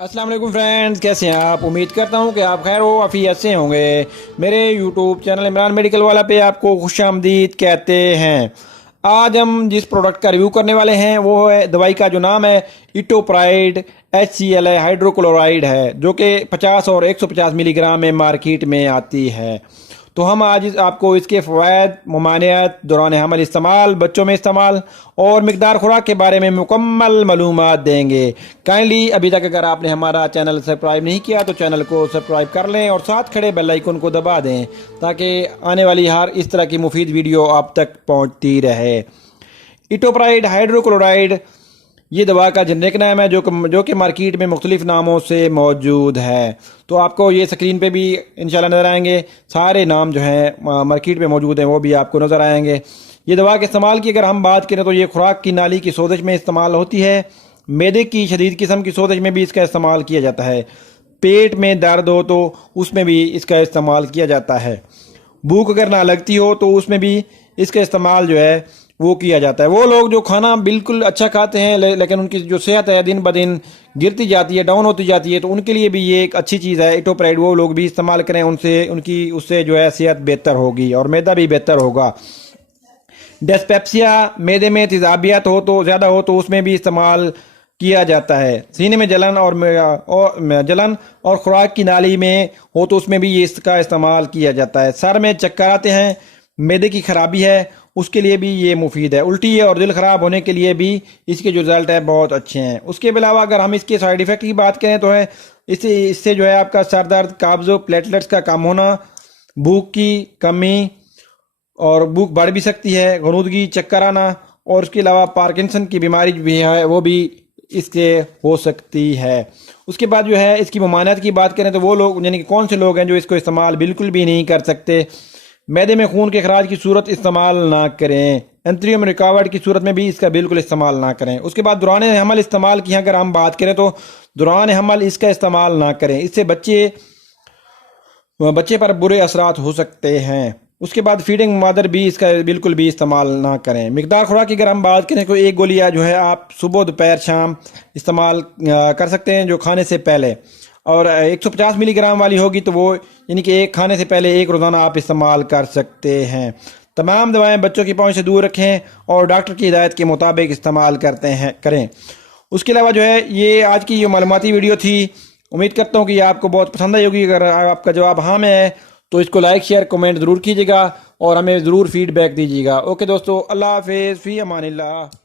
अस्सलाम वालेकुम फ्रेंड्स, कैसे हैं आप। उम्मीद करता हूं कि आप खैर हो आफियत से होंगे। मेरे यूट्यूब चैनल इमरान मेडिकल वाला पे आपको खुशामदीद कहते हैं। आज हम जिस प्रोडक्ट का रिव्यू करने वाले हैं वो है दवाई का जो नाम है इटोप्राइड HCl हाइड्रोक्लोराइड है, जो कि 50 और 150 मिलीग्राम में मार्केट में आती है। तो हम आज आपको इसके फ़वाद, ममानियत, दौरान हमल इस्तेमाल, बच्चों में इस्तेमाल और मिकदार खुराक के बारे में मुकम्मल मालूमात देंगे। काइंडली अभी तक अगर आपने हमारा चैनल सब्सक्राइब नहीं किया तो चैनल को सब्सक्राइब कर लें और साथ खड़े बेल आइकन को दबा दें ताकि आने वाली हर इस तरह की मुफीद वीडियो आप तक पहुंचती रहे। इटोप्राइड हाइड्रोक्लोराइड ये दवा का जेनरिक नाम है जो कि मार्केट में मुख्तलिफ नामों से मौजूद है। तो आपको ये स्क्रीन पे भी इंशाल्लाह नज़र आएंगे, सारे नाम जो हैं मार्केट में मौजूद हैं वो भी आपको नज़र आएंगे। ये दवा के इस्तेमाल की अगर हम बात करें तो ये खुराक की नाली की सोजिश में इस्तेमाल होती है। मैदे की शदीद किस्म की सोजिश में भी इसका इस्तेमाल किया जाता है। पेट में दर्द हो तो उसमें भी इसका इस्तेमाल किया जाता है। भूख अगर ना लगती हो तो उसमें भी इसका इस्तेमाल जो है वो किया जाता है। वो लोग जो खाना बिल्कुल अच्छा खाते हैं लेकिन उनकी जो सेहत है दिन ब दिन गिरती जाती है, डाउन होती जाती है, तो उनके लिए भी ये एक अच्छी चीज़ है इटोप्राइड। वो लोग भी इस्तेमाल करें, उससे जो है सेहत बेहतर होगी और मैदा भी बेहतर होगा। डिस्पेप्सिया, मैदे में तेजाबियत हो तो ज़्यादा हो तो उसमें भी इस्तेमाल किया जाता है। सीने में जलन और खुराक की नाली में हो तो उसमें भी ये इसका इस्तेमाल किया जाता है। सर में चक्कर आते हैं, मैदे की खराबी है, उसके लिए भी ये मुफीद है। उल्टी और दिल ख़राब होने के लिए भी इसके जो रिज़ल्ट है बहुत अच्छे हैं। उसके अलावा अगर हम इसके साइड इफ़ेक्ट की बात करें तो है इससे जो है आपका सर दर्द, काब्ज़, प्लेटलेट्स का कम होना, भूख की कमी और भूख बढ़ भी सकती है, गनुदगी, चक्कर आना और उसके अलावा पार्किंसन की बीमारी भी है वो भी इससे हो सकती है। उसके बाद जो है इसकी ममानियत की बात करें तो वो लोग यानी कि कौन से लोग हैं जो इसको इस्तेमाल बिल्कुल भी नहीं कर सकते। मैदे में खून के खराज की सूरत इस्तेमाल ना करें। एंथ्रियम रुकावट की सूरत में भी इसका बिल्कुल इस्तेमाल ना करें। उसके बाद दौरान हमल इस्तेमाल की अगर हम बात करें तो दौरान हमल इसका इस्तेमाल ना करें, इससे बच्चे पर बुरे असरात हो सकते हैं। उसके बाद फीडिंग मदर भी इसका बिल्कुल भी इस्तेमाल ना करें। मिकदार खुराक की अगर हम बात करें तो एक गोलियाँ जो है आप सुबह, दोपहर, शाम इस्तेमाल कर सकते हैं जो खाने से पहले, और 150 मिलीग्राम वाली होगी तो वो यानी कि एक खाने से पहले एक रोज़ाना आप इस्तेमाल कर सकते हैं। तमाम दवाएं बच्चों की पहुंच से दूर रखें और डॉक्टर की हिदायत के मुताबिक इस्तेमाल करें। उसके अलावा जो है ये आज की जो मालूमाती वीडियो थी, उम्मीद करता हूँ कि आपको बहुत पसंद आई होगी। अगर आपका जवाब हाँ में है तो इसको लाइक, शेयर, कमेंट ज़रूर कीजिएगा और हमें ज़रूर फीडबैक दीजिएगा। ओके दोस्तों, अल्लाह हाफिज़, फ़ी अमानिल्लाह।